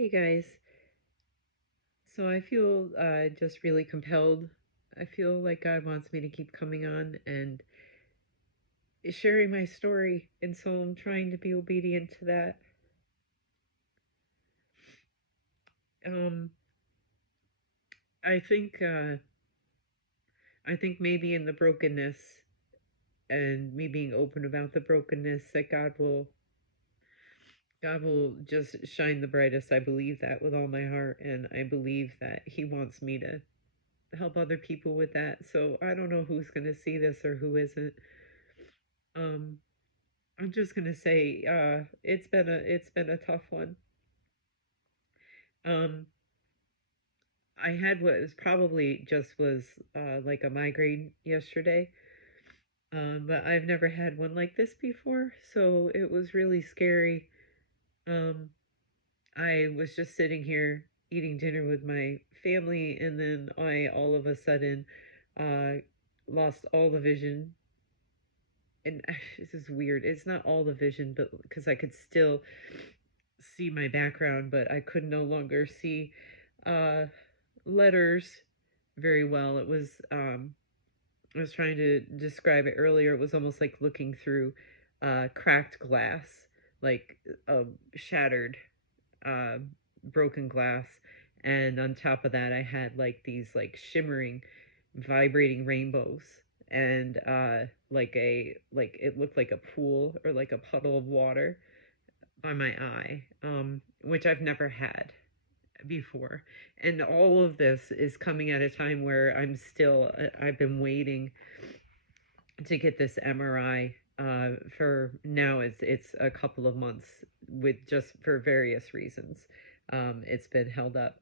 Hey guys, so I feel just really compelled. I feel like God wants me to keep coming on and sharing my story, and so I'm trying to be obedient to that. Um, I think I think maybe in the brokenness and me being open about the brokenness that God will just shine the brightest. I believe that with all my heart, and I believe that He wants me to help other people with that. So I don't know who's going to see this or who isn't. Um, I'm just gonna say, it's been a tough one. Um, I had what was probably just was like a migraine yesterday, but I've never had one like this before, so it was really scary. Um, I was just sitting here eating dinner with my family, and then I all of a sudden uh, lost all the vision. And this is weird. It's not all the vision, but because I could still see my background, but I could no longer see uh, letters very well. I was trying to describe it earlier. It was almost like looking through cracked glass, like shattered, uh, broken glass. And on top of that, I had like these like shimmering, vibrating rainbows, and like it looked like a pool or like a puddle of water by my eye, which I've never had before. And all of this is coming at a time where I've been waiting to get this MRI for now. It's a couple of months with just for various reasons. It's been held up.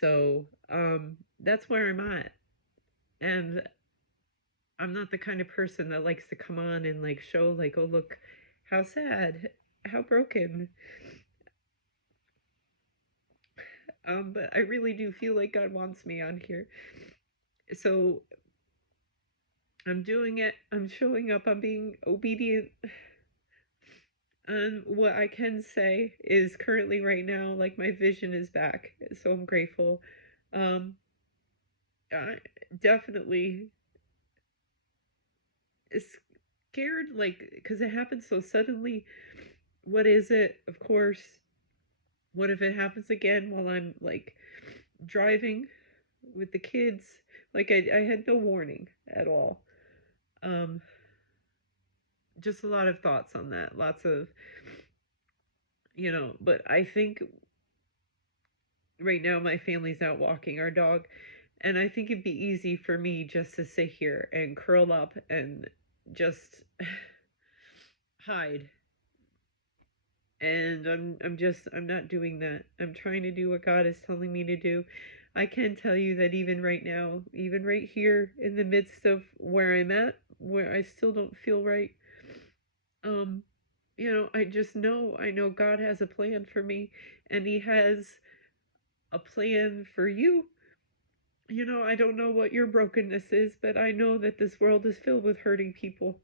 So that's where I'm at. And I'm not the kind of person that likes to come on and like show like, oh, look how sad, how broken. But I really do feel like God wants me on here. So I'm doing it. I'm showing up. I'm being obedient. And what I can say is currently right now, like my vision is back. So I'm grateful. Um, I definitely scared, like, because it happened so suddenly. What is it? Of course. What if it happens again while I'm like driving with the kids? Like I had no warning at all. Um, just a lot of thoughts on that. Lots of, but I think right now my family's out walking our dog, and I think it'd be easy for me just to sit here and curl up and just hide. And I'm not doing that. I'm trying to do what God is telling me to do. I can tell you that even right now, even right here in the midst of where I'm at, where I still don't feel right, um, I know God has a plan for me, and He has a plan for you. I don't know what your brokenness is, but I know that this world is filled with hurting people.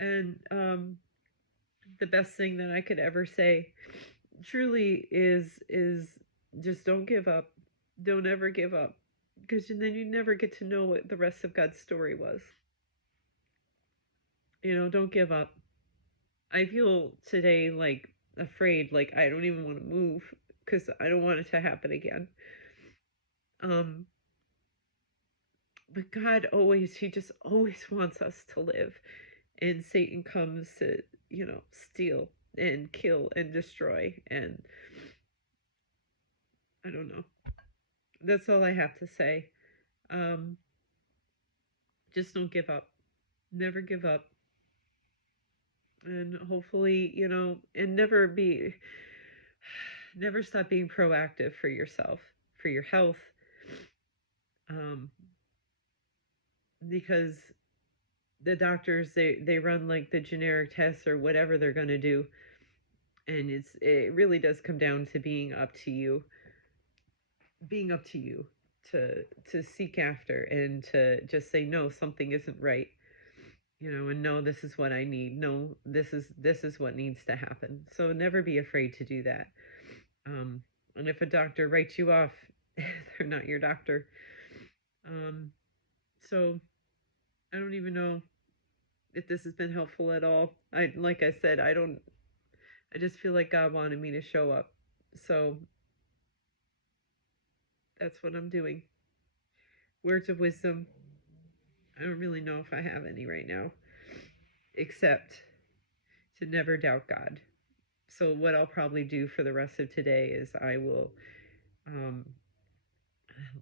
And the best thing that I could ever say truly is just don't give up. Don't ever give up. Because then you never get to know what the rest of God's story was. Don't give up. I feel today like afraid, like I don't even want to move because I don't want it to happen again. Um, but God always, He just always wants us to live. And Satan comes to, steal and kill and destroy. And I don't know. That's all I have to say. Um, just don't give up. Never give up. And hopefully, and never stop being proactive for yourself, for your health. Um, because the doctors, they run like the generic tests or whatever they're going to do. And it really does come down to being up to you to seek after and to just say no, something isn't right, and no, this is what I need. No, this is what needs to happen. So never be afraid to do that. um And if a doctor writes you off, they're not your doctor. Um, so I don't even know if this has been helpful at all. Like I said, I just feel like God wanted me to show up. So that's what I'm doing. Words of wisdom. I don't really know if I have any right now, except to never doubt God. So what I'll probably do for the rest of today is I will um,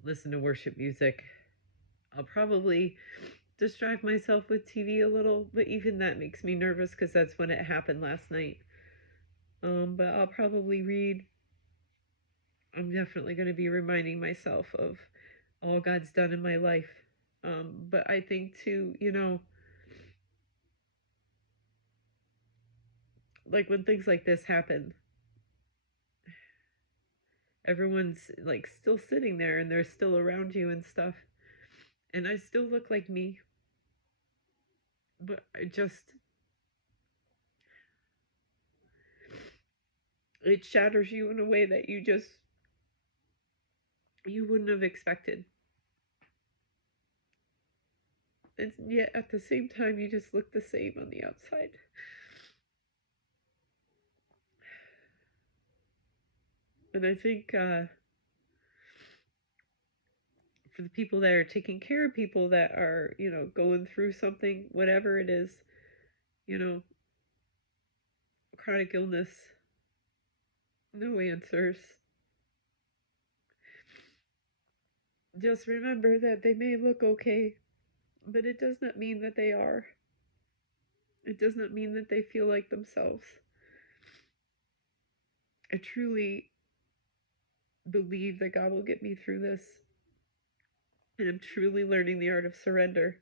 listen to worship music. I'll probably distract myself with TV a little, but even that makes me nervous because that's when it happened last night. But I'll probably read. I'm definitely going to be reminding myself of all God's done in my life. But I think too, like when things like this happen, everyone's like still sitting there and they're still around you and stuff. And I still look like me, but it shatters you in a way that you wouldn't have expected. And yet at the same time, you just look the same on the outside. And I think for the people that are taking care of people that are, going through something, whatever it is, you know, chronic illness, no answers. Just remember that they may look okay, but it does not mean that they are. It does not mean that they feel like themselves. I truly believe that God will get me through this. And I'm truly learning the art of surrender.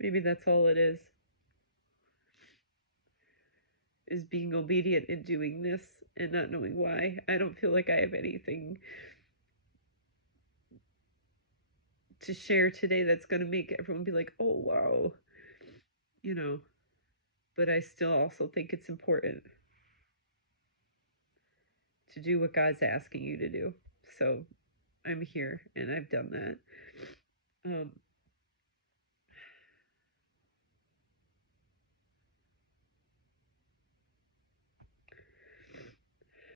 Maybe that's all it is being obedient and doing this and not knowing why. I don't feel like I have anything to share today that's going to make everyone be like, oh, wow, you know. But I still also think it's important to do what God's asking you to do. So I'm here and I've done that.